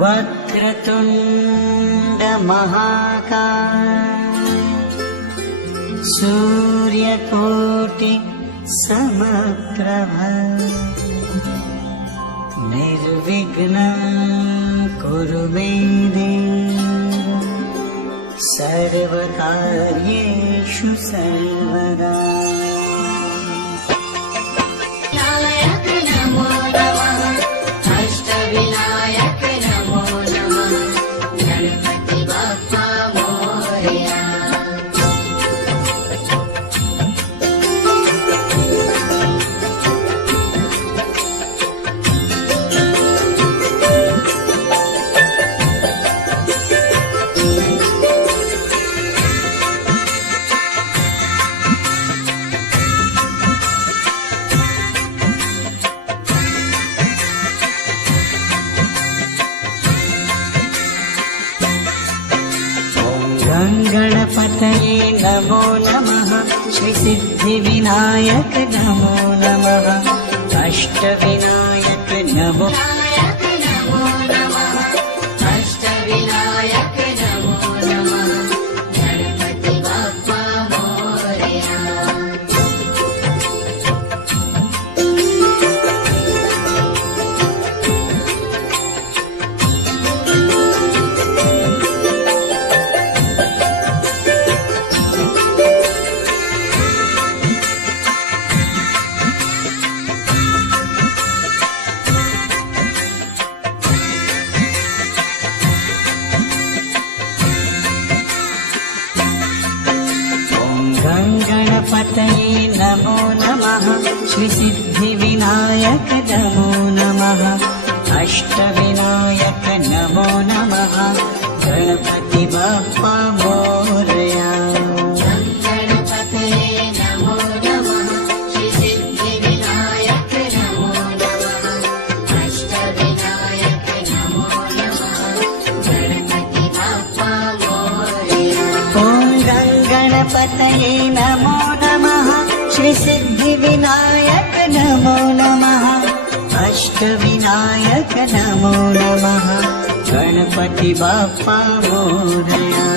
वक्रतुण्ड महाकाय सूर्यकोटि समप्रभ निर्विघ्नं कुरु मे देव सर्वकार्येषु सर्वदा। विनायक नमो नमः, अष्टविनायक नमो नमः, गणपति बप्पा मोरया। गणपतये नमो नमः, श्री सिद्धिविनायक नमो नमः, अष्टविनायक नमो विनायक नमो नमः, अष्टविनायक नमो नमः, गणपति बप्पा मोरया। गणपतये नमो नमः, श्री सिद्धिविनायक नमो नमः, अष्टविनायक नमो नमः, गणपति बप्पा मोरया। गणपतये नमो नमः, श्री सिद्धिविनायक नमो नमः, अष्टविनायक नमो नमः, गणपति बप्पा मोरया। गणपतये नमो नमः, श्री सिद्धिविनायक नमो नमः, अष्टविनायक नमो नमः, गणपति बप्पा मोरया।